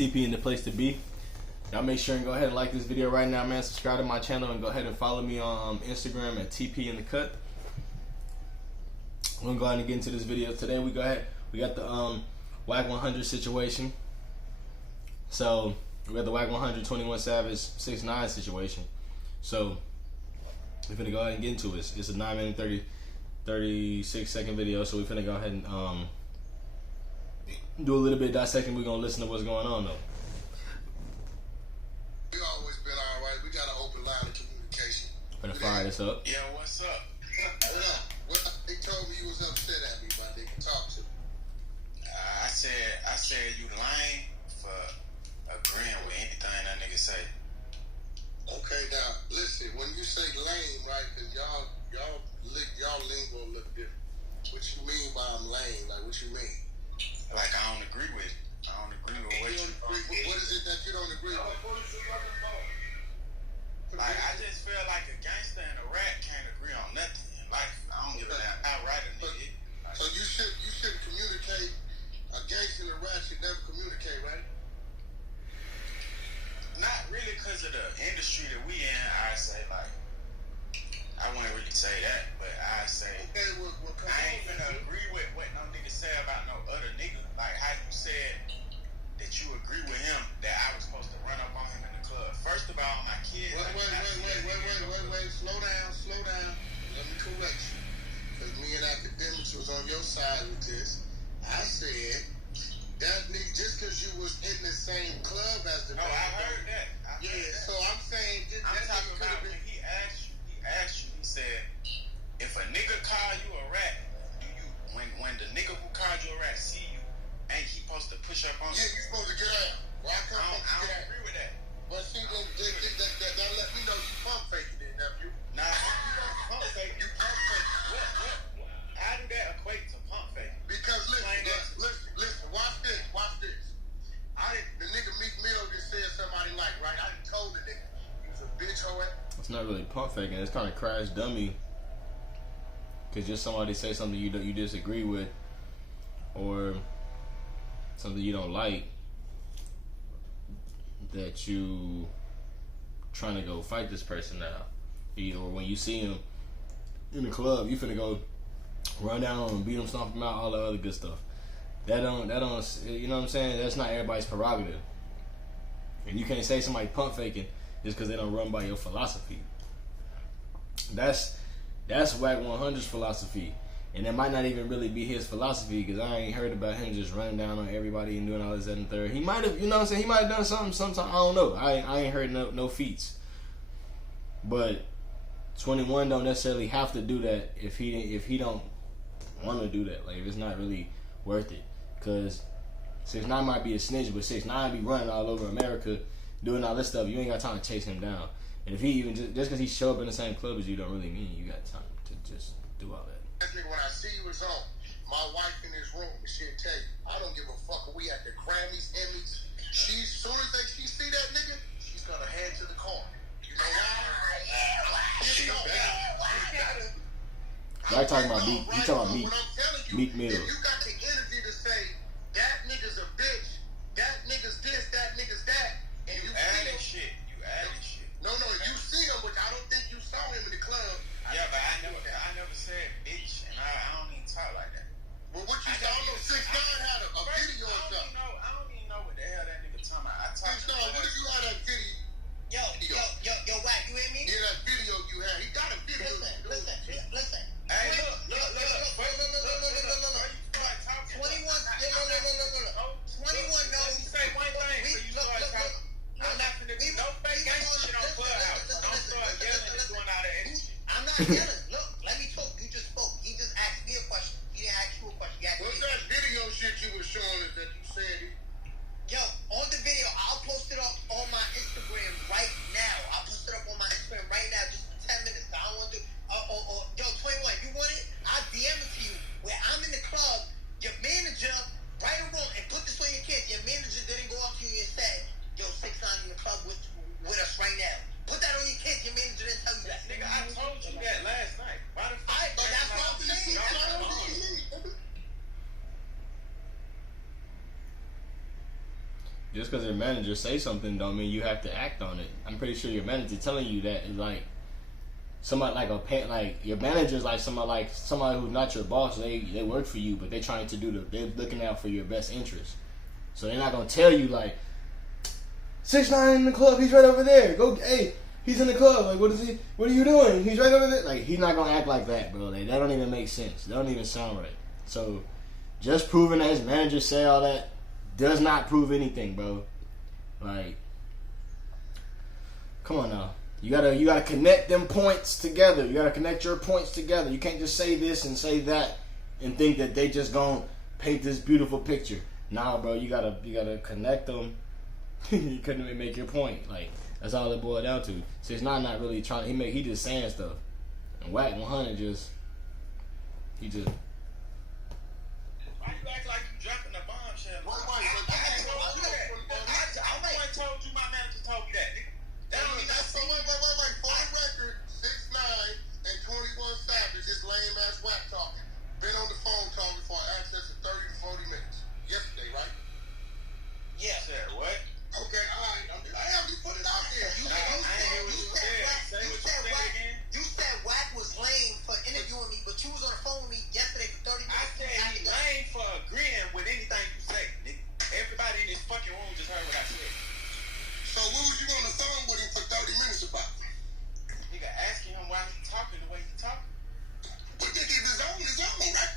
TP in the place to be. Y'all make sure and go ahead and like this video right now, man. Subscribe to my channel and go ahead and follow me on Instagram at TP in the cut. We're gonna go ahead and get into this video today. We got the Wack100 situation. So we got the Wack100 21 Savage 6ix9ine situation. So we're finna go ahead and get into it. It's a 9-minute 36-second video. So we're finna go ahead and do a little bit of dissecting. We're gonna listen to what's going on though. We always been all right. We got an open line of communication. Gonna fire this up. Yeah, what's up? Well, they told me you was upset at me, but they can talk to me. I said you lying for agreeing with anything that nigga say. Okay, now listen. When you say lame, right? Because y'all lingo look different. What you mean by I'm lame? Like what you mean? Like I don't agree with. I don't agree with what you. What is it that you don't agree with? Like I just feel like a gangster and a rat can't agree on nothing in life. I don't give a damn how right a nigga is. So you should communicate. A gangster and a rat should never communicate, right? Not really because of the industry that we in. I say like I wouldn't really say that, but I say Okay, well, I ain't gonna agree with what no nigga say about no other nigga. Like how you said that you agree with him that I was supposed to run up on him in the club. First of all, my kids. Wait. Slow down. Let me correct you. Because me and Academics was on your side with this. I said that nigga, just because you was in the same club as the No, I heard that. So I'm saying I'm talking about when he asked you, he said, if a nigga call you a rat, do you when the nigga who called you a rat see you, ain't he supposed to push up on you? Yeah, you supposed to get out. Well, I don't agree with that. But see, that let me know you pump faking it, nephew. Nah, you don't pump fake. You pump fake. What? How do that equate to pump fake? Because listen, watch this. The nigga Meek Mill just said somebody like, right? I done told the nigga he was a bitch hoe. It's not really pump faking. It's kind of crash dummy. Cause just somebody say something you disagree with, or something you don't like, that you trying to go fight this person now. Or when you see him in the club, you finna go run down on him, beat him, stomp him out, all the other good stuff. That don't, you know what I'm saying? That's not everybody's prerogative. And you can't say somebody pump faking just because they don't run by your philosophy. That's Wack100's philosophy. And it might not even really be his philosophy, because I ain't heard about him just running down on everybody and doing all this, that, and third. He might have, you know what I'm saying? He might have done something sometime. I don't know. I ain't heard no feats. But 21 don't necessarily have to do that if he don't want to do that. Like, if it's not really worth it. Because 6ix9ine might be a snitch, but 6ix9ine be running all over America doing all this stuff. You ain't got time to chase him down. And if he even just because he show up in the same club as you, don't really mean you got time to just do all that. When I see you was on, my wife in this room, she'll tell you, I don't give a fuck if we at the Grammys, Emmys. As soon as she see that nigga, she's gonna head to the car. You know why? She bad. Y'all talking about Meek? You talking about Meek Mill? If you got the energy to say that nigga's a bitch, that nigga's this, that nigga's that, and you added shit. No, you see him, but I don't think you saw him in the club. Yeah, but I never said bitch, and I don't even talk like that. Well, what you saw? I know 6ix9ine had a video or something. I don't even know what the hell that nigga talking about. 6ix9ine, what did you have that video? Yo, Wack, you hear me? Yeah, that video you had. He got a video. Listen. Hey, look. 21 knows. Say one thing before you start talking. I'm not finna do no fake gangster shit on Clubhouse. Don't start yelling and doing all that extra shit. I'm not yelling. Look, let me talk. You just spoke. He just asked me a question. He didn't ask you a question. He asked What's me. that video shit you was showing us that you said it? Yo, on the video, I'll post it up on my Instagram right now. I'll post it up on my Instagram right now, just for 10 minutes. I don't want to. Yo, 21, you want it? I'll DM it to you. Where I'm in the club, your manager, right or wrong, and put this on your kids. Your manager didn't go up to you and say, yo, 6ix9ine in the club with us right now. Put that on your kids. Your manager didn't tell you that. Nigga, I told you that last Just because your manager say something don't mean you have to act on it. I'm pretty sure your manager telling you that is like somebody like your manager is like somebody who's not your boss. They work for you, but they're trying to they're looking out for your best interest. So they're not gonna tell you like 6ix9ine in the club. He's right over there. Go, hey, he's in the club. Like, what is he? What are you doing? He's right over there. Like, he's not gonna act like that, bro. Like, that don't even make sense. That don't even sound right. So, just proving that his manager said all that does not prove anything, bro. Like, come on now. You gotta connect them points together. You gotta connect your points together. You can't just say this and say that and think that they just gonna paint this beautiful picture. Nah, bro. You gotta connect them. You couldn't even make your point. Like, that's all it boiled down to. 6ix9ine not really trying. He just saying stuff, and Wack100 just. Why you act like you dropping a bombshell? I told you my manager told me that. That don't mean nothing. Wait. For the record, 6ix9ine and 21 Savage is lame ass whack talking. Been on the phone talking for access of 30 to 40 minutes yesterday, right? Yeah. Said what? Okay, alright. You put it out there. I ain't hear what you said. Say what you said again. You said Wack was lame for interviewing me, but you was on the phone with me yesterday for 30 minutes. I said he lame for agreeing with anything you say, nigga. Everybody in this fucking room just heard what I said. So what was you on the phone with him for 30 minutes about? Nigga asking him why he talking the way he talking. But nigga, if his own, right?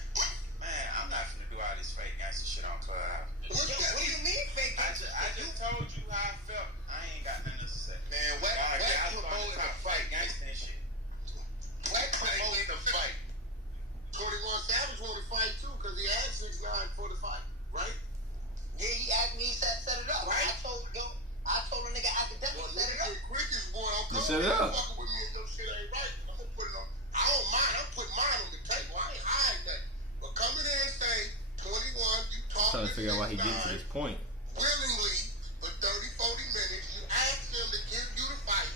Man, I'm not finna do all this fake gangster shit on Clubhouse. What do you mean fake? I just told you how I felt. I ain't got nothing to say. Man, Wack promoted the fight. Gangster and shit. Wack promoted the fight. 21 Savage wanted to fight too because he asked 6ix9ine for the fight, right? Yeah, he asked me, he said set it up. Right? I told a nigga academically set it up. Quickest boy, I'm coming. Set it up. Fucking with me and no shit ain't right. I'm gonna put it on. I don't mind. I'm putting mine on the table. I ain't hiding that. But come in there and say 21, you talk. Trying to figure out why he gets to this point. Willingly for 30, 40 minutes, you asked him to give you the fight.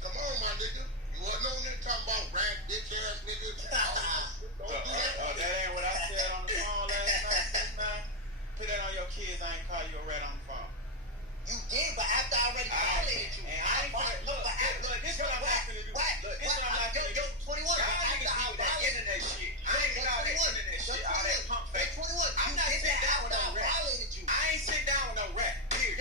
Come on, my nigga. You wasn't on there talking about rat bitch ass nigga. Don't do that. That ain't what I said on the phone last night. Put that on your kids. I ain't call you a rat on the phone. You did, but after I already violated you. And I ain't gonna look. This is what I'm not gonna do. Look, this is what I'm not gonna do. 21. Y'all niggas do that internet shit. I ain't got all that internet shit. All that pump fake. 21. I'm not sitting down with no rat. I ain't sitting down with no rat. Period.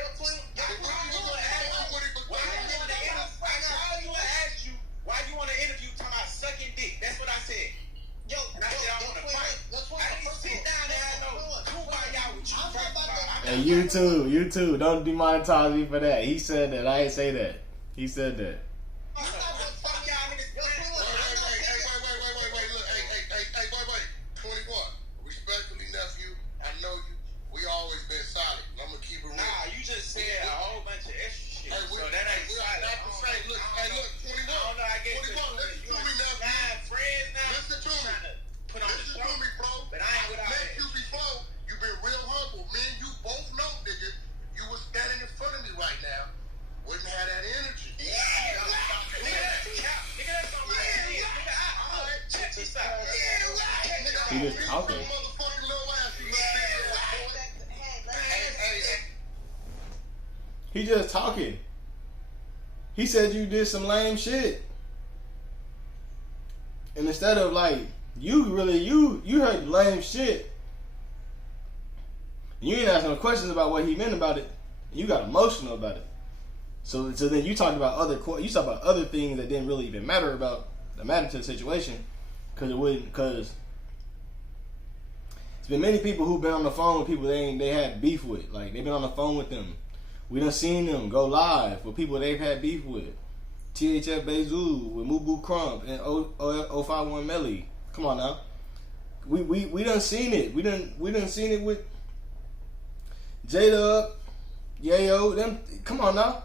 Why you want to interview talking about sucking dick? That's what I said. And I said I want to fight. I didn't sit down there and know who by y'all with you. Hey, you too. Don't demonetize me for that. He said that. I ain't say that. He said that. Wait. 21. Respectfully, nephew, I know you. We always been solid. I'm gonna keep it real. Nah, you just said a whole bunch of extra shit. So that ain't solid. Look, 21. I don't know, I guess 21, listen to me now. Friends now. Listen to me. Put on the show. Listen to me, bro. But I ain't with all met that. you before. You've been real humble. Me and you both know, nigga. You was standing in front of me right now. Wouldn't have that energy. Nigga, that's on my head. Nigga, check this out. He just talking. He just talking. He said you did some lame shit. And instead of like, you heard lame shit. You ain't asking no questions about what he meant about it. You got emotional about it. So then you talked about other things that didn't really even matter to the situation, because it's been many people who've been on the phone with people they had beef with. Like, they've been on the phone with them. We done seen them go live with people they've had beef with. THF Bezu with Mubu Crump and 051 Melly. Come on now. We done seen it. We done seen it with J-Dub, Yayo, them. Come on now.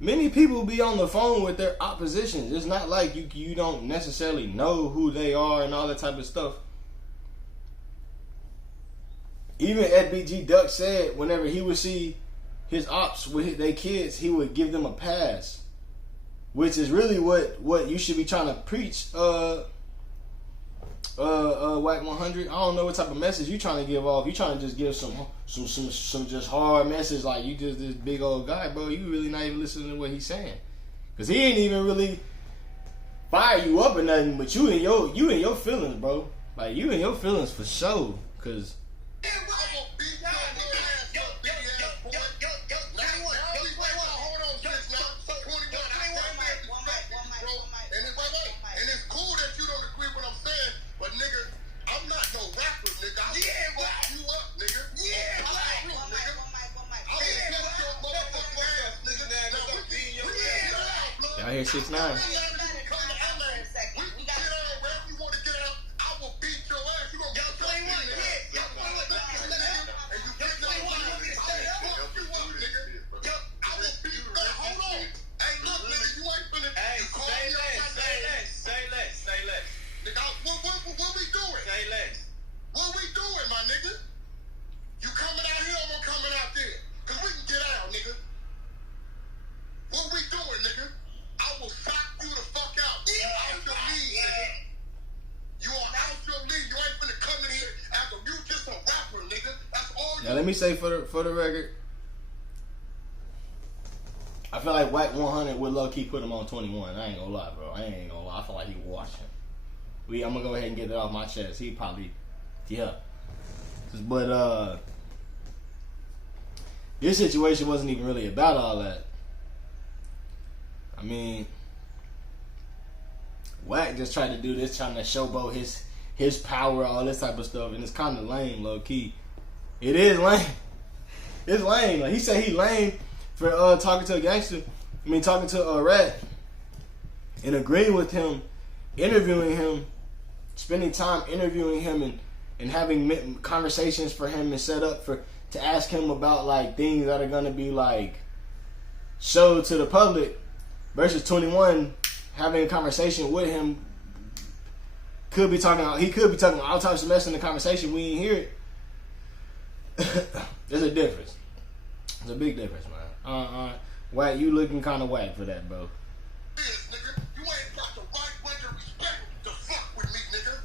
Many people be on the phone with their oppositions. It's not like you don't necessarily know who they are and all that type of stuff. Even Ed BG Duck said whenever he would see his ops with their kids, he would give them a pass. Which is really what you should be trying to preach Wack100. I don't know what type of message you trying to give off. You trying to just give some just hard message like you just this big old guy, bro. You really not even listening to what he's saying, cause he ain't even really fire you up or nothing. But you in your feelings, bro. Like you in your feelings for sure, cause. I hear 6ix9ine. What we doing, my nigga? You coming out here or I'm coming out there? Cause we can get out, nigga. What we doing, nigga? I will sock you the fuck out. You out your league, nigga. You are out your league. You ain't finna come in here after you just a rapper, nigga. That's all you. Now let me say for the record, I feel like Wack100 would low key put him on 21. I ain't gonna lie, bro. I ain't gonna lie. I feel like he watching. I'm gonna go ahead and get it off my chest. He probably, yeah. But this situation wasn't even really about all that. I mean, Wack just tried to do this, trying to showboat his power, all this type of stuff, and it's kind of lame, low key. It is lame. It's lame. Like he said, he lame for talking to a gangster. I mean, talking to a rat and agreeing with him, interviewing him, spending time interviewing him, and having conversations for him and set up to ask him about like things that are gonna be like showed to the public. Versus 21 having a conversation with him, he could be talking all types of mess in the conversation. We ain't hear it. There's a difference. There's a big difference, man. Wack, you looking kind of whack for that, bro. Nigga, you ain't got the right way to respect the fuck with me, nigga.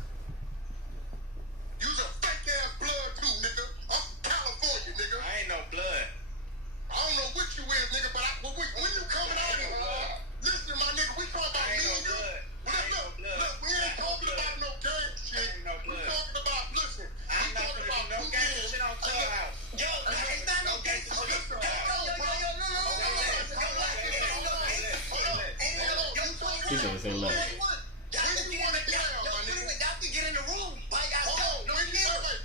You's a fake ass blood too, nigga. I'm from California, nigga. I ain't no blood. I don't know what you is, nigga, but when you coming out here, listen, my nigga, we talking about me and you. Look, we ain't talking about no gang shit. We talking about, listen, we talking about no gang shit on Clubhouse. Yo, it's not no gang shit. He said say left.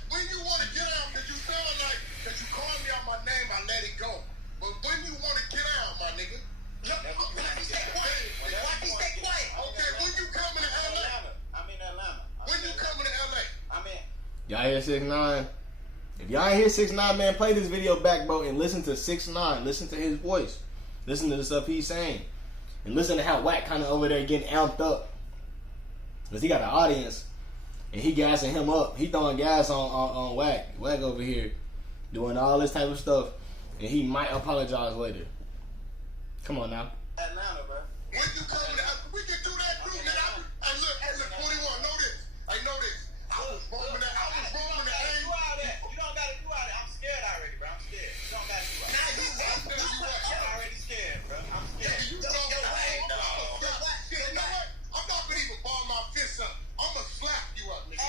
When you want to get out, because you sound like, because you called me out my name, I let it go. But when you want to get out, my nigga, stay quiet. Okay, when you coming to LA? I'm in Atlanta. When you coming to LA? I'm in. Y'all hear 6ix9ine? If y'all ain't hear 6ix9ine, man, play this video back, bro, and listen to 6ix9ine. Listen to his voice. Listen to the stuff he's saying. And listen to how Wack kind of over there getting amped up. Because he got an audience, and he gassing him up. He throwing gas on Wack. Wack over here doing all this type of stuff, and he might apologize later. Come on now. Atlanta, bro. When you coming to LA? We can do that too, nigga. Hey, look, 21, know this. I know this. I was roaming the aim. You don't gotta do all that. I'm scared already, bro. I'm scared. You don't gotta do all that. I'm already scared, bro. I'm scared. You know what? I'm not gonna even ball my fist up. I'm gonna slap you up, nigga.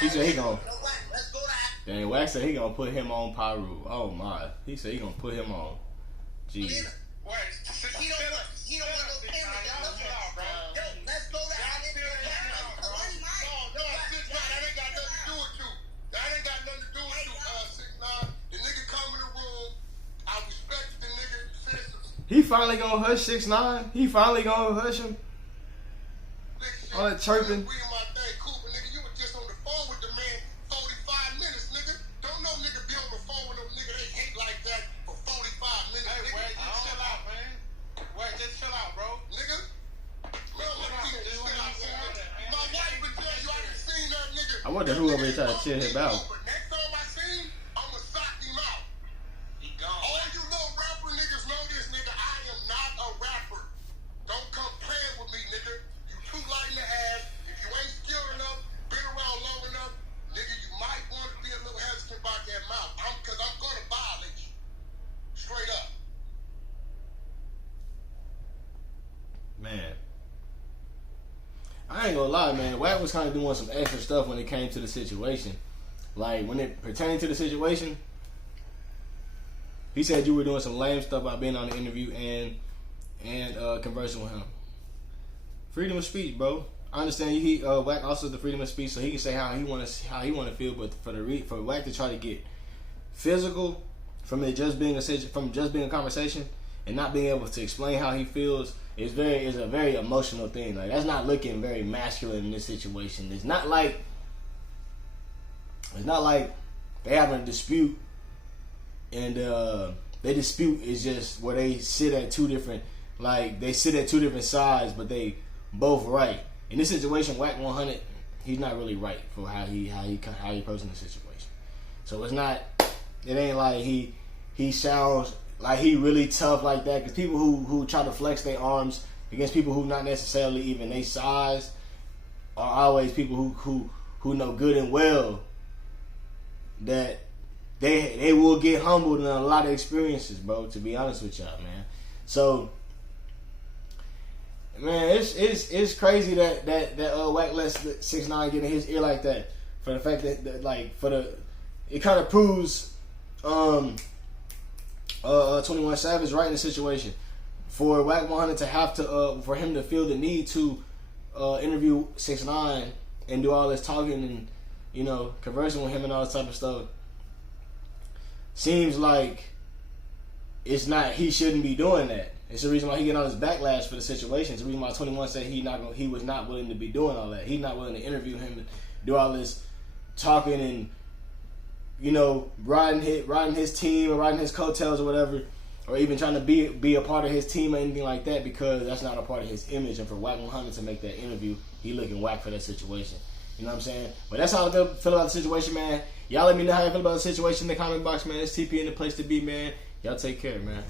He said he gonna. Dang, Wack said he gonna put him on Pyru. Oh my. He said he gonna put him on. Jeez. He don't want no cameras. Yo, let's go to That ain't got nothing to do with you. That ain't got nothing to do with you, 6ix9ine. The nigga come in the room. I respect the nigga. He finally gonna hush 6ix9ine. He finally gonna hush him. All that chirping. wonder who over here trying to chill him out. But next time I see him, I'ma sock him out. He gone. All you little rapper niggas know this, nigga. I am not a rapper. Don't come playing with me, nigga. You too light in the ass. If you ain't skilled enough, been around long enough, nigga, you might want to be a little hesitant about that mouth. Cause I'm gonna violate you. Straight up. Man, I ain't gonna lie, man. Wack was kind of doing some extra stuff when it came to the situation. Like, when it pertained to the situation, he said you were doing some lame stuff by being on the interview and conversing with him. Freedom of speech, bro. I understand Wack also has the freedom of speech, so he can say how he want to feel. But for Wack to try to get physical from it just being a conversation and not being able to explain how he feels is a very emotional thing. Like, that's not looking very masculine in this situation. It's not like they having a dispute and their dispute is just where they sit at two different sides, but they both right. In this situation, Wack100, he's not really right for how he approaching the situation. So it ain't like he sounds like he really tough like that, because people who try to flex their arms against people who not necessarily even their size are always people who know good and well that they will get humbled in a lot of experiences, bro, to be honest with y'all, man. So, man, it's crazy that Wack100 get in his ear like that, for the fact that it kind of proves 21 Savage right in the situation. For Wack100 to have to for him to feel the need to interview 6ix9ine and do all this talking and conversing with him and all this type of stuff, seems like he shouldn't be doing that. It's the reason why he get all this backlash for the situation. It's the reason why 21 said he was not willing to be doing all that. He's not willing to interview him and do all this talking and riding his team or riding his coattails or whatever, or even trying to be a part of his team or anything like that, because that's not a part of his image. And for Wack100 to make that interview, he looking whack for that situation. You know what I'm saying? But that's how I feel about the situation, man. Y'all let me know how you feel about the situation in the comment box, man. It's TP in the place to be, man. Y'all take care, man.